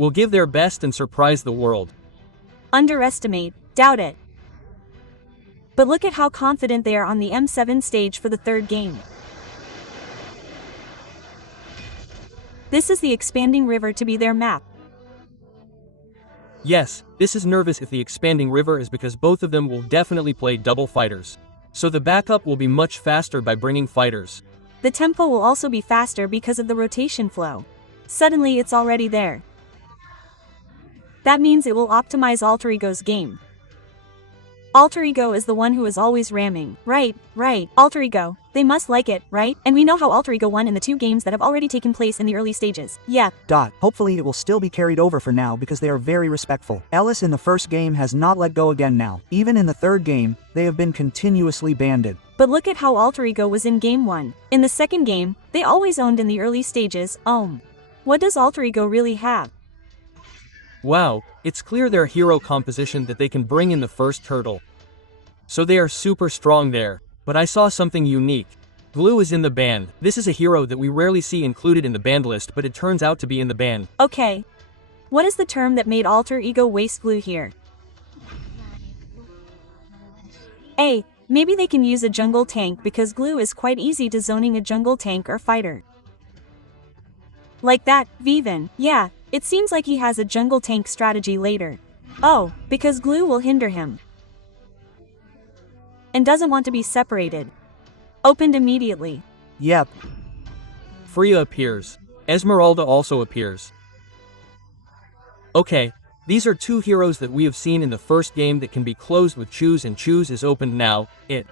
will give their best and surprise the world. Underestimate, doubt it. But look at how confident they are on the M7 stage for the third game. This is the expanding river to be their map. Yes, this is nervous if the expanding river is because both of them will definitely play double fighters. So the backup will be much faster by bringing fighters. The tempo will also be faster because of the rotation flow. Suddenly it's already there. That means it will optimize alterego's game. Alterego is the one who is always ramming. Right. Alterego. They must like it, right? And we know how alterego won in the 2 games that have already taken place in the early stages. Yeah. Hopefully it will still be carried over for now because they are very respectful. Ellis in the first game has not let go again now. Even in the third game, they have been continuously banded. But look at how alterego was in game 1. In the second game, they always owned in the early stages. What does alterego really have? Wow, it's clear their hero composition that they can bring in the first hurdle. So they are super strong there. But I saw something unique. Glue is in the band. This is a hero that we rarely see included in the band list, but it turns out to be in the band. Okay. What is the term that made alter ego waste glue here? A. Maybe they can use a jungle tank because glue is quite easy to zoning a jungle tank or fighter. Like that, Vivin. Yeah, it seems like he has a jungle tank strategy later. Oh, because glue will hinder him. And doesn't want to be separated. Opened immediately. Yep. Freya appears. Esmeralda also appears. Okay, these are 2 heroes that we have seen in the first game that can be closed with choose, and choose is opened now. It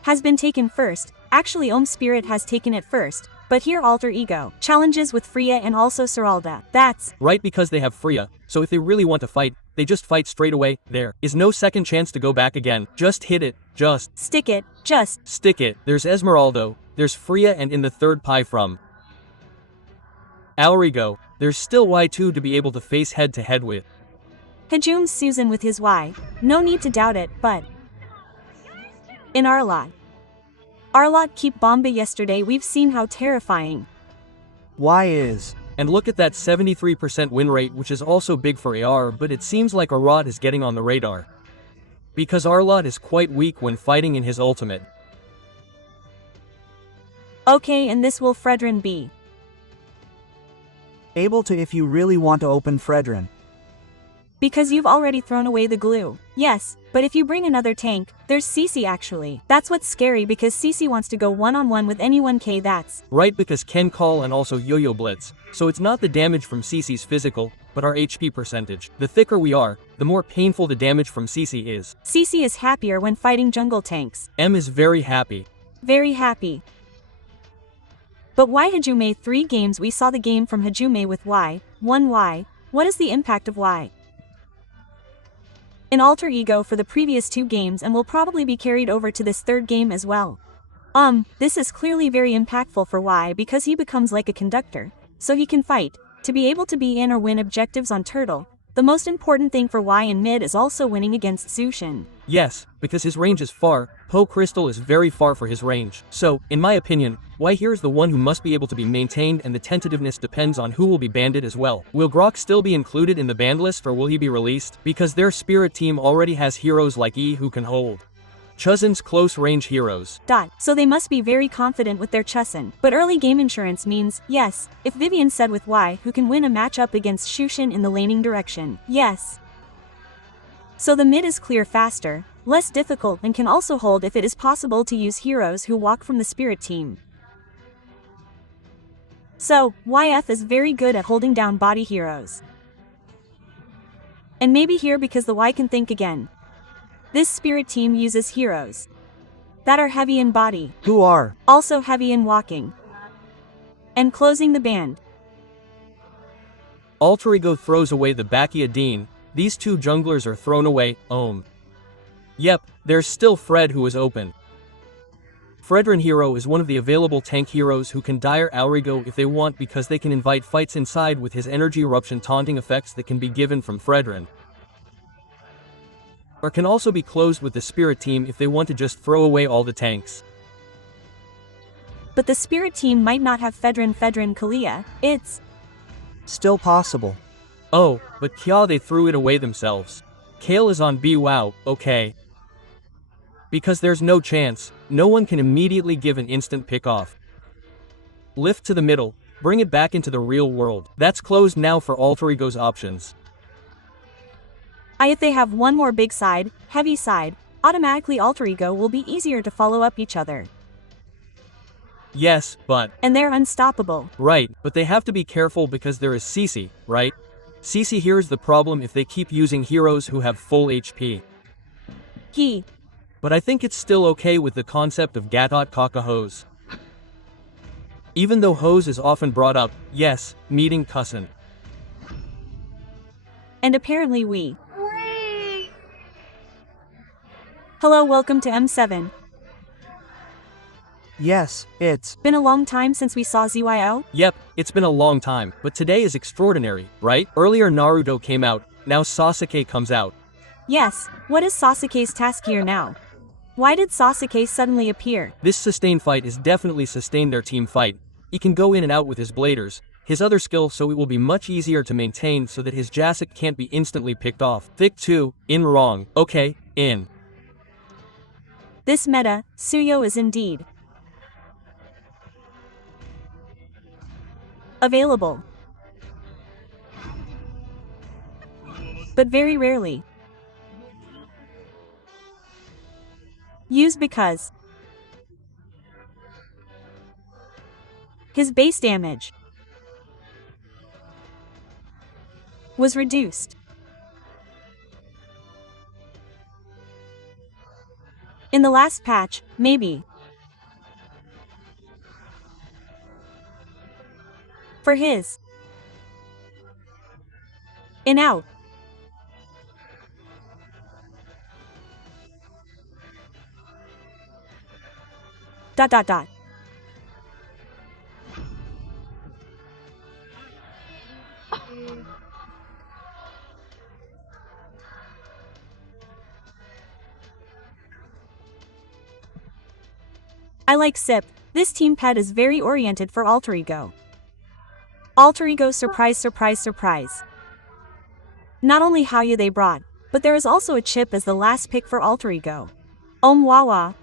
has been taken first. Actually Spirit has taken it first. But here alter ego challenges with Freya and also Seralda. That's right, because they have Freya, so if they really want to fight, they just fight straight away. There is no second chance to go back again. Just hit it. Just stick it. Just stick it. There's Esmeralda, there's Freya, and in the third pie from Alrigo, there's still Y2 to be able to face head to head with Hajum's Susan with his Y. No need to doubt it, but in Arlot keep Bomba yesterday we've seen how terrifying Y is. And look at that 73% win rate, which is also big for AR, but it seems like Arlot is getting on the radar. Because Arlot is quite weak when fighting in his ultimate. Okay, and this will Fredrin be able to if you really want to open Fredrin. Because you've already thrown away the glue. Yes, but if you bring another tank, there's CC actually. That's what's scary because CC wants to go one-on-one with anyone. That's right, because Ken Call and also Yo-Yo Blitz. So it's not the damage from CC's physical, but our HP percentage. The thicker we are, the more painful the damage from CC is. CC is happier when fighting jungle tanks. M is very happy. Very happy. But why Hajume 3 games we saw the game from Hajume with Y, 1 Y. What is the impact of Y in alter ego for the previous 2 games and will probably be carried over to this third game as well? This is clearly very impactful for Y because he becomes like a conductor, so he can fight, to be able to be in or win objectives on Turtle. The most important thing for Y in mid is also winning against Zushin. Yes, because his range is far, Po Crystal is very far for his range. So, in my opinion, Y here is the one who must be able to be maintained, and the tentativeness depends on who will be banded as well. Will Grok still be included in the band list or will he be released? Because their spirit team already has heroes like E who can hold Chuzin's close range heroes. So they must be very confident with their Chuzin. But early game insurance means, yes, if Vivian said with Y who can win a matchup against Shushin in the laning direction. Yes. So the mid is clear faster, less difficult, and can also hold if it is possible to use heroes who walk from the spirit team. So, YF is very good at holding down body heroes. And maybe here because the Y can think again. This spirit team uses heroes that are heavy in body, who are also heavy in walking, and closing the band. Alterego throws away the Bakia Dean. These 2 junglers are thrown away. Yep, there's still Fred who is open. Fredrin Hero is one of the available tank heroes who can dire Alrigo if they want, because they can invite fights inside with his energy eruption taunting effects that can be given from Fredrin. Or can also be closed with the spirit team if they want to just throw away all the tanks. But the spirit team might not have Fedrin Kalia. It's still possible. Oh, but kya they threw it away themselves. Kale is on B. Wow, okay. Because there's no chance, no one can immediately give an instant pick off. Lift to the middle, bring it back into the real world. That's closed now for alter ego's options. If they have one more big side, heavy side, automatically alter ego will be easier to follow up each other. Yes, but... And they're unstoppable. Right, but they have to be careful because there is Cece, right? Cece here is the problem if they keep using heroes who have full HP. But I think it's still okay with the concept of Gatot Kaka Hose. Even though hose is often brought up, yes, meeting cussin'. And apparently we. Hello, welcome to M7. Yes, it's Been a long time since we saw ZYO? Yep, it's been a long time, but today is extraordinary, right? Earlier Naruto came out, now Sasuke comes out. Yes, what is Sasuke's task here now? Why did Sasuke suddenly appear? This sustained fight is definitely sustained their team fight. He can go in and out with his bladers, his other skill, so it will be much easier to maintain so that his Jasik can't be instantly picked off. Thick 2, in wrong, okay, in. This meta, Suyo is indeed available. But very rarely. Used because his base damage was reduced. In the last patch, maybe. For his in out. Dot dot dot. I like Sip. This team pet is very oriented for alter ego. Alter ego surprise surprise surprise. Not only Haya they brought, but there is also a chip as the last pick for alter ego. Wawa.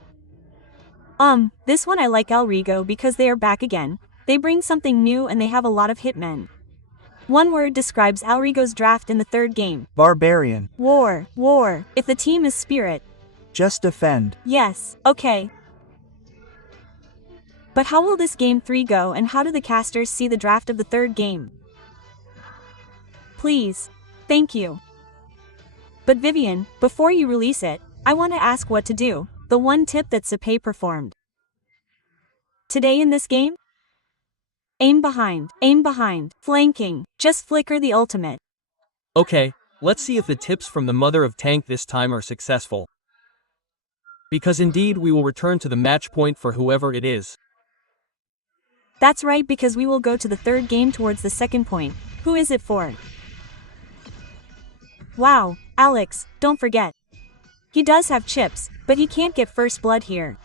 This one I like Alrigo because they are back again. They bring something new and they have a lot of hitmen. One word describes Alrigo's draft in the third game. barbarian. War. War. If the team is spirit. Just defend. Yes, okay. But how will this game 3 go and how do the casters see the draft of the third game? Please. Thank you. But Vivian, before you release it, I want to ask what to do, the one tip that Sipe performed today in this game? Aim behind, flanking, just flicker the ultimate. Okay, let's see if the tips from the mother of tank this time are successful. Because indeed we will return to the match point for whoever it is. That's right, because we will go to the third game towards the second point. Who is it for? Wow, Alex, don't forget. He does have chips, but he can't get first blood here.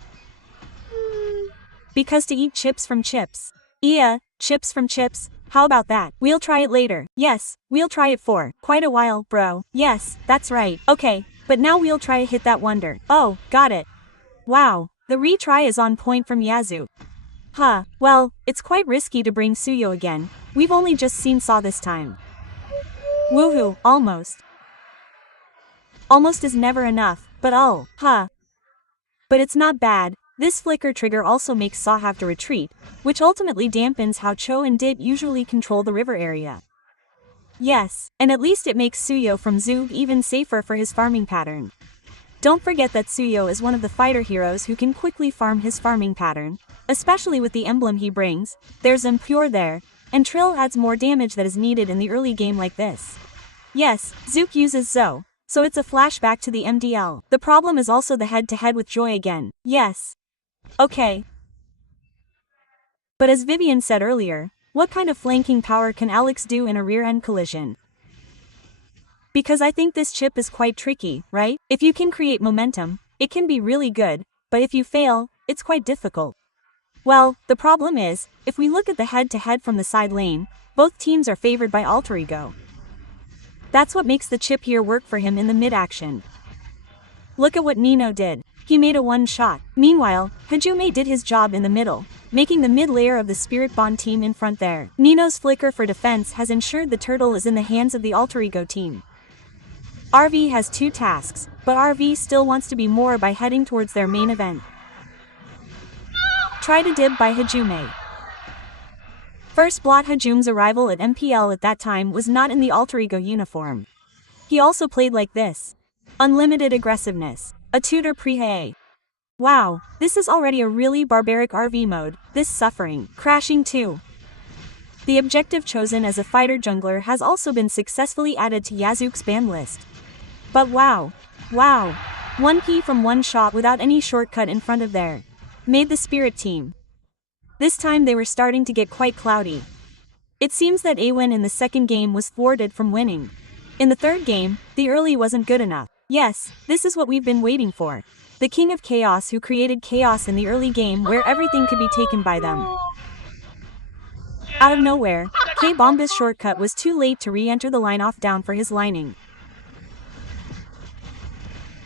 Because to eat chips from chips. Yeah, chips from chips, how about that? We'll try it later. Yes, we'll try it for quite a while, bro. Yes, that's right. Okay, but now we'll try to hit that wonder. Oh, got it. Wow, the retry is on point from Yazoo. Well, it's quite risky to bring Suyo again. We've only just seen Saw this time. Woohoo, almost. Almost is never enough, but But it's not bad. This flicker trigger also makes Saw have to retreat, which ultimately dampens how Cho and Dit usually control the river area. Yes, and at least it makes Suyo from Zoog even safer for his farming pattern. Don't forget that Suyo is one of the fighter heroes who can quickly farm his farming pattern, especially with the emblem he brings. There's Impure there, and Trill adds more damage that is needed in the early game like this. Yes, Zook uses Zo, so it's a flashback to the MDL. The problem is also the head-to-head with Joy again. Yes. Okay. But as Vivian said earlier, what kind of flanking power can Alex do in a rear-end collision? Because I think this chip is quite tricky, right? If you can create momentum, it can be really good, but if you fail, it's quite difficult. Well, the problem is, if we look at the head-to-head from the side lane, both teams are favored by alter ego. That's what makes the chip here work for him in the mid-action. Look at what Nino did. He made a one-shot. Meanwhile, Hajime did his job in the middle, making the mid-layer of the Spirit Bond team in front there. Nino's flicker for defense has ensured the turtle is in the hands of the alter ego team. RV has 2 tasks, but RV still wants to be more by heading towards their main event. Try to dib by Hajime. First blot Hajume's arrival at MPL at that time was not in the alter ego uniform. He also played like this. Unlimited aggressiveness. A tutor pre-A. Wow, this is already a really barbaric RV mode, this suffering. Crashing too. The objective chosen as a fighter jungler has also been successfully added to Yazuk's ban list. But wow. 1P from one shot without any shortcut in front of there. Made the Spirit team. This time they were starting to get quite cloudy. It seems that a win in the second game was thwarted from winning. In the third game, the early wasn't good enough. Yes, this is what we've been waiting for. The King of Chaos who created chaos in the early game where everything could be taken by them. Out of nowhere, K-Bomba's shortcut was too late to re-enter the line off down for his lining.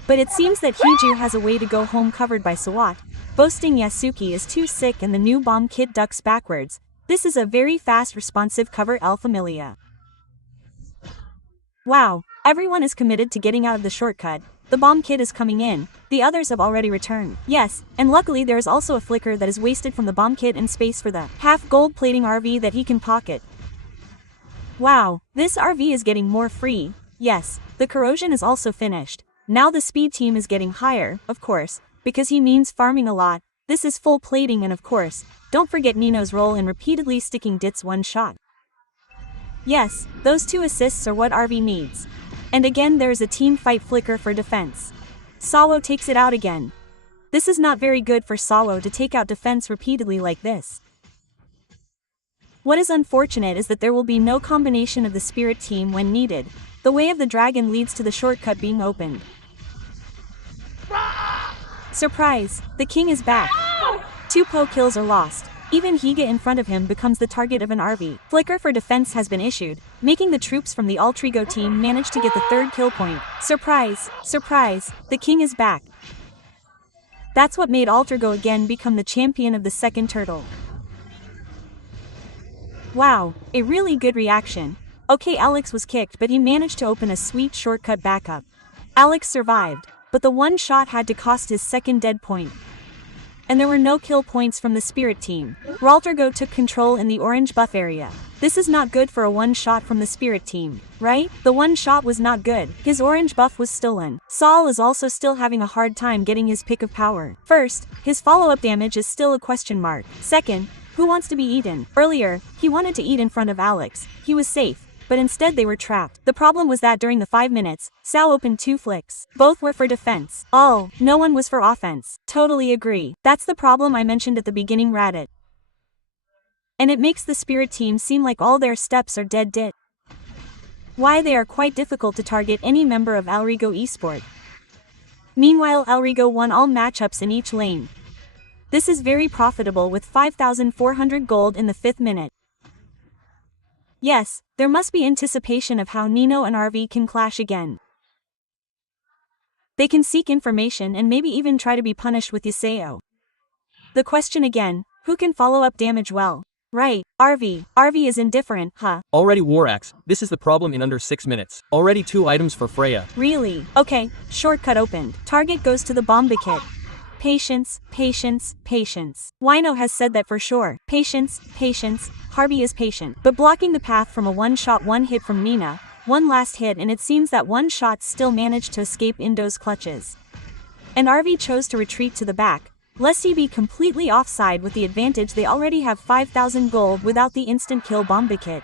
But it seems that Hiju has a way to go home covered by Sawat. Boasting Yasuki is too sick and the new bomb kit ducks backwards. This is a very fast responsive cover El Familia. Wow, everyone is committed to getting out of the shortcut. The bomb kit is coming in, the others have already returned. Yes, and luckily there is also a flicker that is wasted from the bomb kit and space for the half gold plating RV that he can pocket. Wow, this RV is getting more free. Yes, the corrosion is also finished. Now the speed team is getting higher, of course, because he means farming a lot. This is full plating and of course, don't forget Nino's role in repeatedly sticking Dit's one shot. Yes, those 2 assists are what RV needs. And again there is a team fight flicker for defense. Sawo takes it out again. This is not very good for Sawo to take out defense repeatedly like this. What is unfortunate is that there will be no combination of the Spirit team when needed. The way of the dragon leads to the shortcut being opened. Surprise! The king is back. 2 Po kills are lost. Even Higa in front of him becomes the target of an RV. Flicker for defense has been issued, making the troops from the Altrigo team manage to get the 3rd kill point. Surprise! Surprise! The king is back. That's what made Altrigo again become the champion of the second turtle. Wow, a really good reaction. Okay, Alex was kicked but he managed to open a sweet shortcut backup. Alex survived, but the one shot had to cost his 2nd dead point. And there were no kill points from the Spirit team. Raltergo took control in the orange buff area. This is not good for a one shot from the Spirit team, right? The one shot was not good. His orange buff was stolen. Saul is also still having a hard time getting his pick of power. First, his follow-up damage is still a question mark. Second, who wants to be eaten? Earlier, he wanted to eat in front of Alex. He was safe. But instead they were trapped. The problem was that during the 5 minutes, Sao opened 2 flicks. Both were for defense. Oh, no one was for offense. Totally agree. That's the problem I mentioned at the beginning, Reddit. And it makes the Spirit team seem like all their steps are dead dit. Why they are quite difficult to target any member of Alrigo Esport. Meanwhile Alrigo won all matchups in each lane. This is very profitable with 5,400 gold in the 5th minute. Yes, there must be anticipation of how Nino and RV can clash again. They can seek information and maybe even try to be punished with Yaseo. The question again, who can follow up damage well? Right, RV. RV is indifferent, huh? Already War Axe, this is the problem in under 6 minutes. Already 2 items for Freya. Really? Okay, shortcut opened. Target goes to the Bomba kit. Patience, patience, patience. Wino has said that for sure. Patience, patience, Harvey is patient. But blocking the path from a one-shot one-hit from Nina, one last hit and it seems that one shot still managed to escape Indo's clutches. And RV chose to retreat to the back, lest he be completely offside with the advantage they already have 5,000 gold without the instant kill Bomba kit.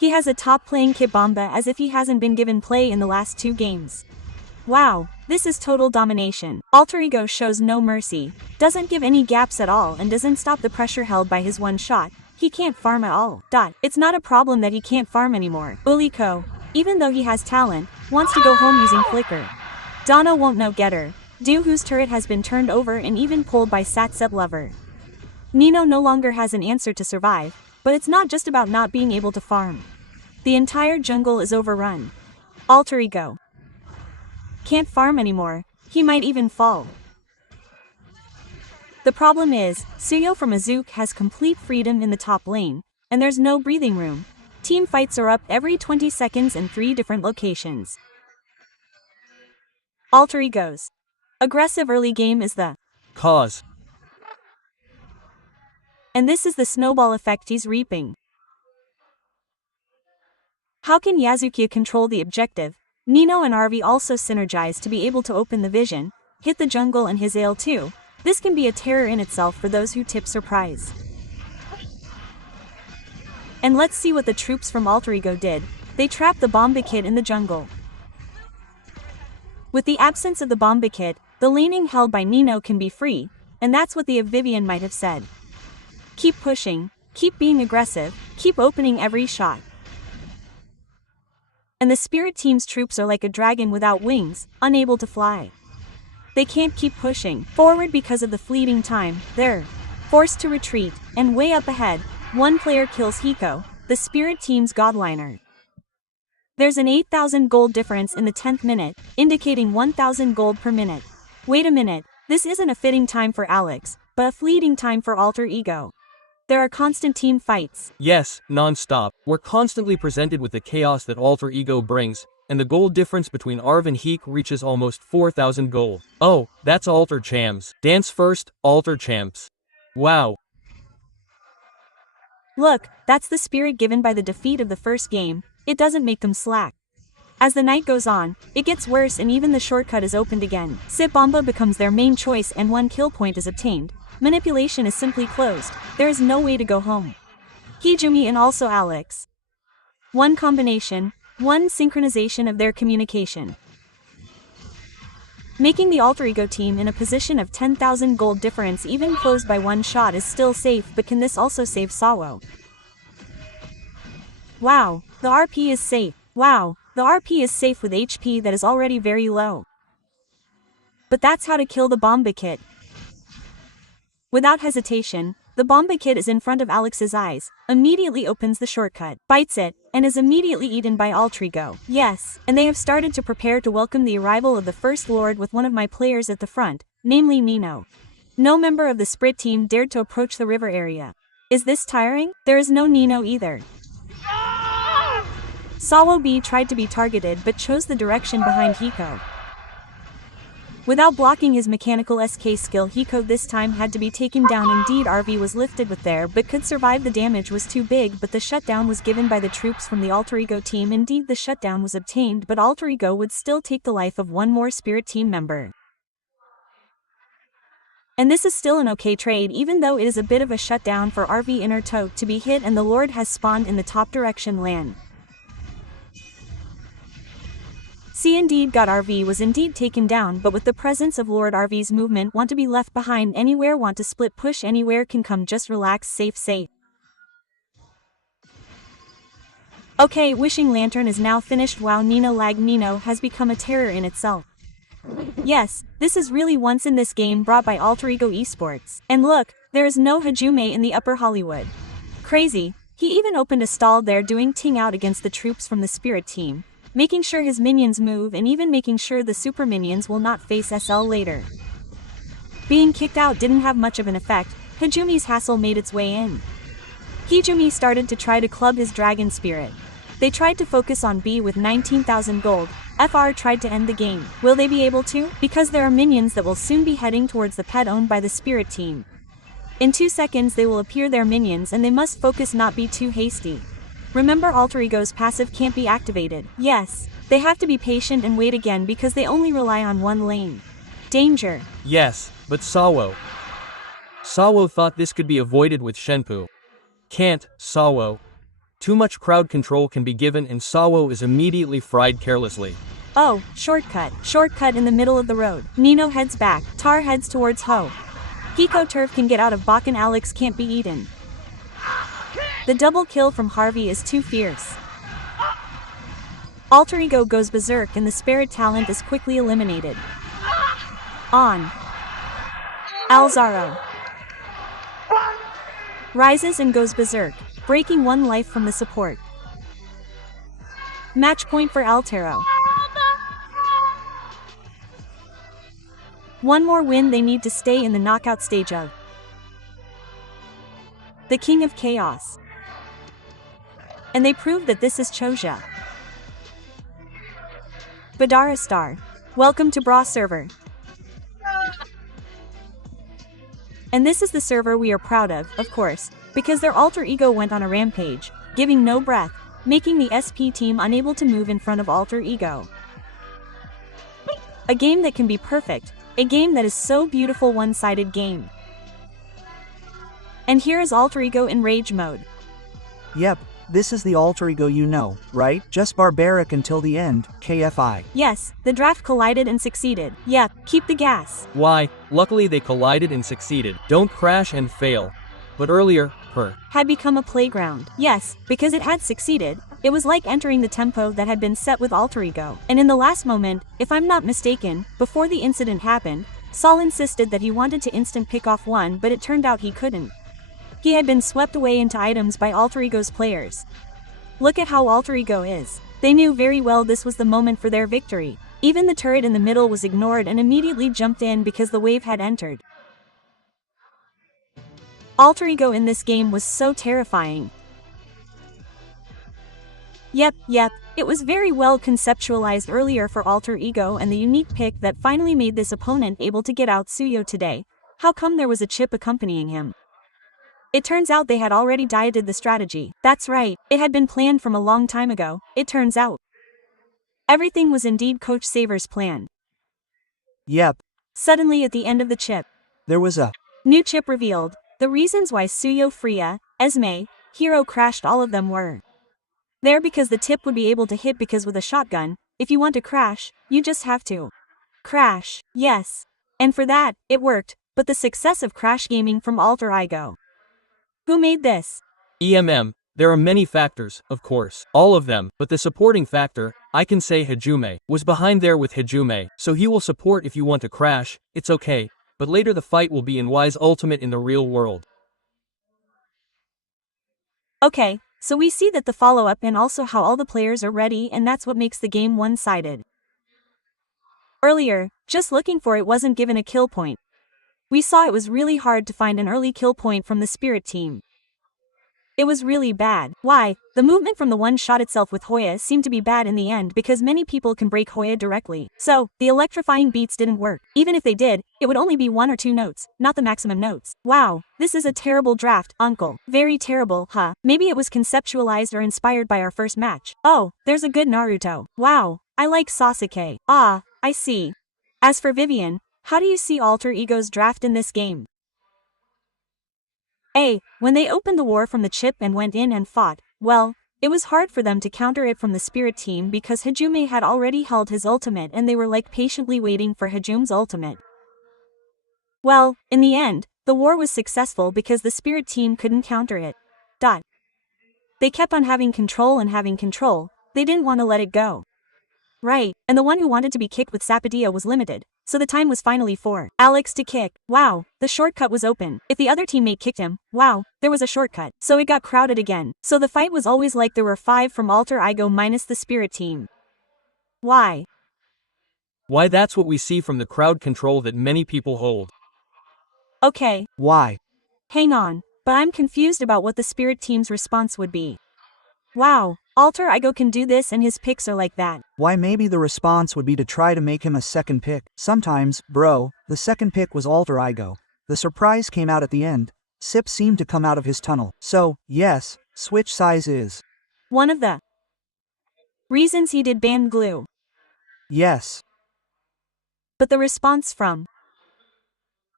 He has a top playing kit Bomba as if he hasn't been given play in the last 2 games. Wow, this is total domination. Alter Ego shows no mercy, doesn't give any gaps at all and doesn't stop the pressure held by his one shot. He can't farm at all. It's not a problem that he can't farm anymore. Uliko, even though he has talent, wants to go home using Flicker. Donna won't know Getter. Du whose turret has been turned over and even pulled by Satset Lover. Nino no longer has an answer to survive, but it's not just about not being able to farm. The entire jungle is overrun. Alter ego can't farm anymore, he might even fall. The problem is, Suyo from Azuki has complete freedom in the top lane, and there's no breathing room. Team fights are up every 20 seconds in 3 different locations. Alter egos. Aggressive early game is the cause. And this is the snowball effect he's reaping. How can Yasuke control the objective? Nino and Arvi also synergize to be able to open the vision, hit the jungle and his ale too. This can be a terror in itself for those who tip surprise. And let's see what the troops from Alter Ego did. They trapped the Bomba Kid in the jungle. With the absence of the Bomba Kid, the laning held by Nino can be free, and that's what the Vivian might have said. Keep pushing, keep being aggressive, keep opening every shot. And the Spirit Team's troops are like a dragon without wings, unable to fly. They can't keep pushing forward because of the fleeting time. They're forced to retreat, and way up ahead, one player kills Hiko, the Spirit Team's godliner. There's an 8,000 gold difference in the 10th minute, indicating 1,000 gold per minute. Wait a minute, this isn't a fitting time for Alex, but a fleeting time for Alter Ego. There are constant team fights. Yes, non-stop. We're constantly presented with the chaos that Alter Ego brings, and the gold difference between Arv and Heek reaches almost 4,000 gold. Oh, that's Alter Champs. Dance first, Alter Champs. Wow. Look, that's the spirit given by the defeat of the first game. It doesn't make them slack. As the night goes on, it gets worse and even the shortcut is opened again. Sip Bomba becomes their main choice and 1 kill point is obtained. Manipulation is simply closed. There is no way to go home. Hijumi and also Alex. One combination, one synchronization of their communication. Making the Alter Ego team in a position of 10,000 gold difference even closed by 1 shot is still safe, but can this also save Sawo? Wow, the RP is safe. Wow, the RP is safe with HP that is already very low. But that's how to kill the Bomba Kid. Without hesitation, the Bomba Kid is in front of Alex's eyes, immediately opens the shortcut, bites it, and is immediately eaten by Alter Ego. Yes, and they have started to prepare to welcome the arrival of the First Lord with one of my players at the front, namely Nino. No member of the Sprit team dared to approach the river area. Is this tiring? There is no Nino either. Sawo B tried to be targeted but chose the direction behind Hiko. Without blocking his mechanical SK skill, Hiko this time had to be taken down. Indeed, RV was lifted with there but could survive. The damage was too big, but the shutdown was given by the troops from the Alter Ego team. Indeed, the shutdown was obtained, but Alter Ego would still take the life of one more Spirit team member. And this is still an okay trade, even though it is a bit of a shutdown for RV inner toe to be hit, and the Lord has spawned in the top direction land. C indeed got RV was indeed taken down, but with the presence of Lord RV's movement, want to be left behind anywhere, want to split push anywhere, can come, just relax, safe. Okay, Wishing Lantern is now finished. Wow, Nino lag. Nino has become a terror in itself. Yes, this is really once in this game brought by Alter Ego Esports. And look, there is no Hajime in the Upper Hollywood. Crazy, he even opened a stall there doing ting out against the troops from the Spirit team, making sure his minions move and even making sure the super minions will not face SL later. Being kicked out didn't have much of an effect. Hajumi's hassle made its way in. Hijumi started to try to club his dragon spirit. They tried to focus on B with 19,000 gold. FR tried to end the game. Will they be able to? Because there are minions that will soon be heading towards the pet owned by the Spirit team. In 2 seconds they will appear, their minions, and they must focus, not be too hasty. Remember, Alter Ego's passive can't be activated. Yes, they have to be patient and wait again because they only rely on one lane. Danger. Yes, but Sawo thought this could be avoided with Shenpu. Can't, Sawo. Too much crowd control can be given and Sawo is immediately fried carelessly. Oh, shortcut. Shortcut in the middle of the road. Nino heads back. Tar heads towards Ho. Hiko Turf can get out of Bakken. Alex can't be eaten. The double kill from Harvey is too fierce. Alter Ego goes berserk and the Spirit talent is quickly eliminated. On. Alzaro rises and goes berserk, breaking 1 life from the support. Match point for Altero. One more win, they need to stay in the knockout stage of the King of Chaos. And they proved that this is Choja. Badara Star. Welcome to Bra server. And this is the server we are proud of course, because their alter ego went on a rampage, giving no breath, making the SP team unable to move in front of alter ego. A game that can be perfect, a game that is so beautiful, one-sided game. And here is alter ego in rage mode. Yep, this is the alter ego you know, right? Just barbaric until the end, KFI. Yes, the draft collided and succeeded. Yep, keep the gas. Why? Luckily they collided and succeeded. Don't crash and fail. But earlier, her had become a playground. Yes, because it had succeeded. It was like entering the tempo that had been set with alter ego. And in the last moment, if I'm not mistaken, before the incident happened, Saul insisted that he wanted to instant pick off one, but it turned out he couldn't. He had been swept away into items by alter ego's players. Look at how alter ego is. They knew very well this was the moment for their victory. Even the turret in the middle was ignored and immediately jumped in because the wave had entered. Alter ego in this game was so terrifying. Yep, it was very well conceptualized earlier for alter ego, and the unique pick that finally made this opponent able to get out Suyo today. How come there was a chip accompanying him? It turns out they had already dieted the strategy. That's right, it had been planned from a long time ago, it turns out. Everything was indeed Coach Saver's plan. Yep. Suddenly at the end of the chip, There was a new chip revealed. The reasons why Suyo, Freya, Esme, Hero crashed, all of them were there because the tip would be able to hit, because with a shotgun, if you want to crash, you just have to crash, yes. And for that, it worked, but the success of crash gaming from alter ego. Who made this? There are many factors, of course, all of them, but the supporting factor, I can say Hajime, was behind there with Hajime, so he will support if you want to crash, it's okay, but later the fight will be in Y's ultimate in the real world. Okay, so we see that the follow-up and also how all the players are ready, and that's what makes the game one-sided. Earlier, just looking for it wasn't given a kill point. We saw it was really hard to find an early kill point from the Spirit team. It was really bad. Why? The movement from the one shot itself with Hoya seemed to be bad in the end because many people can break Hoya directly. So, the electrifying beats didn't work. Even if they did, it would only be 1 or 2 notes, not the maximum notes. Wow, this is a terrible draft, uncle. Very terrible, huh? Maybe it was conceptualized or inspired by our first match. Oh, there's a good Naruto. Wow, I like Sasuke. Ah, I see. As for Vivian, how do you see alter ego's draft in this game? When they opened the war from the chip and went in and fought, well, it was hard for them to counter it from the Spirit team because Hajime had already held his ultimate and they were like patiently waiting for Hajume's ultimate. Well, in the end, the war was successful because the Spirit team couldn't counter it. They kept on having control and having control, they didn't want to let it go. Right, and the one who wanted to be kicked with Sapadilla was limited, so the time was finally for Alex to kick. Wow, the shortcut was open. If the other teammate kicked him, wow, there was a shortcut. So it got crowded again. So the fight was always like there were 5 from alter ego minus the Spirit team. Why? Why, that's what we see from the crowd control that many people hold. Okay. Why? Hang on, but I'm confused about what the Spirit team's response would be. Wow, alter ego can do this and his picks are like that. Why, maybe the response would be to try to make him a second pick. Sometimes, bro, the second pick was alter ego. The surprise came out at the end. Sip seemed to come out of his tunnel. So, yes, switch size is one of the reasons he did ban glue. Yes. But the response from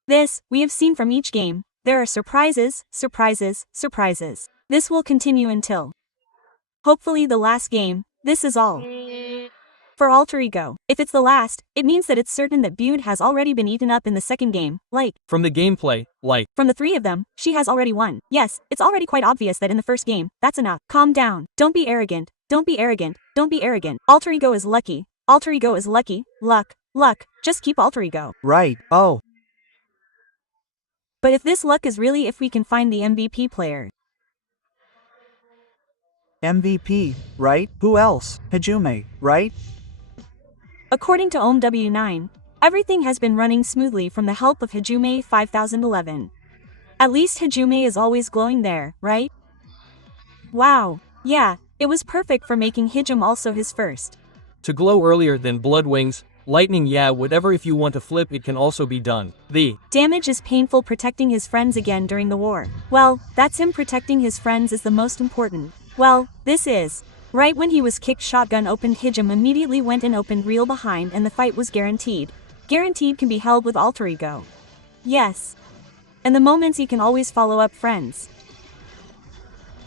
this, we have seen from each game, there are surprises, surprises, surprises. This will continue until hopefully the last game. This is all for alter ego. If it's the last, it means that it's certain that Bude has already been eaten up in the second game, like from the gameplay, like from the 3 of them, she has already won. Yes, it's already quite obvious that in the first game, that's enough. Calm down. Don't be arrogant. Don't be arrogant. Don't be arrogant. Alter ego is lucky. Alter ego is lucky. Luck. Luck. Just keep alter ego. Right. Oh. But if this luck is really if we can find the MVP player. MVP, right? Who else? Hajime, right? According to OMW9, everything has been running smoothly from the help of Hajime 5011. At least Hajime is always glowing there, right? Wow, yeah, it was perfect for making Hijum also his first. To glow earlier than Blood Wings, lightning, yeah, whatever. If you want to flip, it can also be done. The damage is painful, protecting his friends again during the war. Well, that's him protecting his friends is the most important. Well, this is. Right when he was kicked, shotgun opened, Hijum immediately went and opened reel behind, and the fight was guaranteed. Guaranteed can be held with alter ego. Yes. And the moments he can always follow up friends.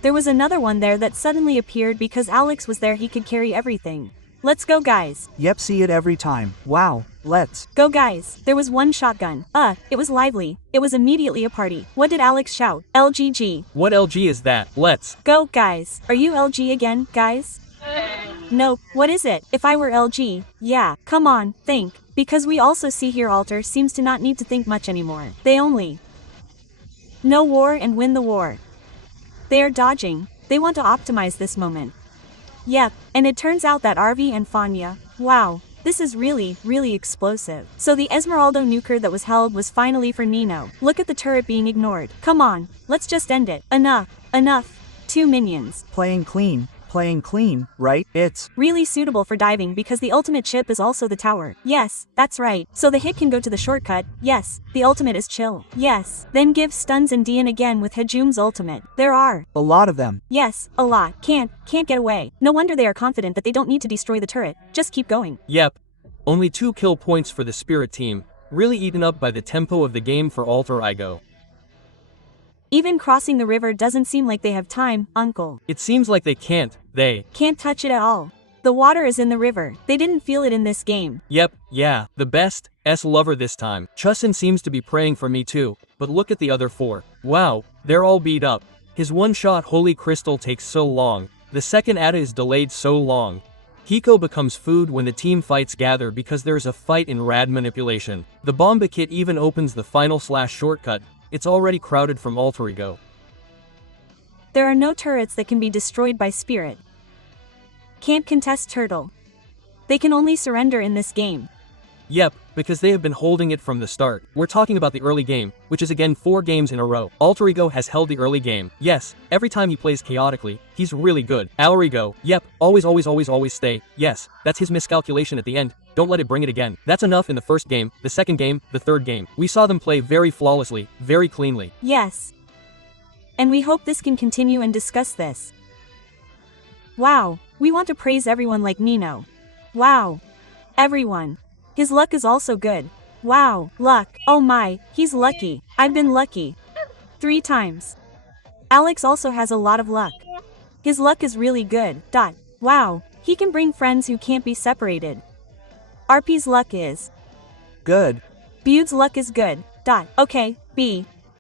There was another one there that suddenly appeared because Alex was there, he could carry everything. Let's go guys. Yep, see it every time. Wow, let's go guys. There was one shotgun. It was lively. It was immediately a party. What did Alex shout? LGG. What LG is that? Let's go guys. Are you LG again, guys? Nope. What is it? If I were LG, yeah, come on, think. Because we also see here Alter seems to not need to think much anymore. They only know war and win the war. They are dodging. They want to optimize this moment. Yep, and it turns out that RV and Fanya, wow, this is really, really explosive. So the Esmeralda nuker that was held was finally for Nino. Look at the turret being ignored. Come on, let's just end it. Enough, enough. 2 minions. Playing clean, right? It's really suitable for diving because the ultimate chip is also the tower. Yes, that's right. So the hit can go to the shortcut. Yes, the ultimate is chill. Yes, then give stuns and Dian again with Hajum's ultimate. There are a lot of them. Yes, a lot. Can't get away. No wonder they are confident that they don't need to destroy the turret. Just keep going. Yep. Only 2 kill points for the Spirit team. Really eaten up by the tempo of the game for alter ego. Even crossing the river doesn't seem like they have time, uncle. It seems like they can't touch it at all. The water is in the river. They didn't feel it in this game. Yep, yeah, the best lover this time. Chusin seems to be praying for me too, but look at the other 4. Wow, they're all beat up. His one-shot Holy Crystal takes so long. The second Ada is delayed so long. Hiko becomes food when the team fights gather because there's a fight in rad manipulation. The Bomba kit even opens the final / shortcut. It's already crowded from alter ego. There are no turrets that can be destroyed by Spirit. Can't contest Turtle. They can only surrender in this game. Yep, because they have been holding it from the start. We're talking about the early game, which is again 4 games in a row. Alter ego has held the early game. Yes, every time he plays chaotically, he's really good. Alter, yep, always stay. Yes, that's his miscalculation at the end. Don't let it bring it again. That's enough in the first game, the second game, the third game. We saw them play very flawlessly, very cleanly. Yes. And we hope this can continue and discuss this. Wow, we want to praise everyone like Nino. Wow. Everyone. His luck is also good. Wow, luck. Oh my, he's lucky. I've been lucky 3 times. Alex also has a lot of luck. His luck is really good. Wow, he can bring friends who can't be separated. RP's luck is good. Bude's luck is good. Okay, B.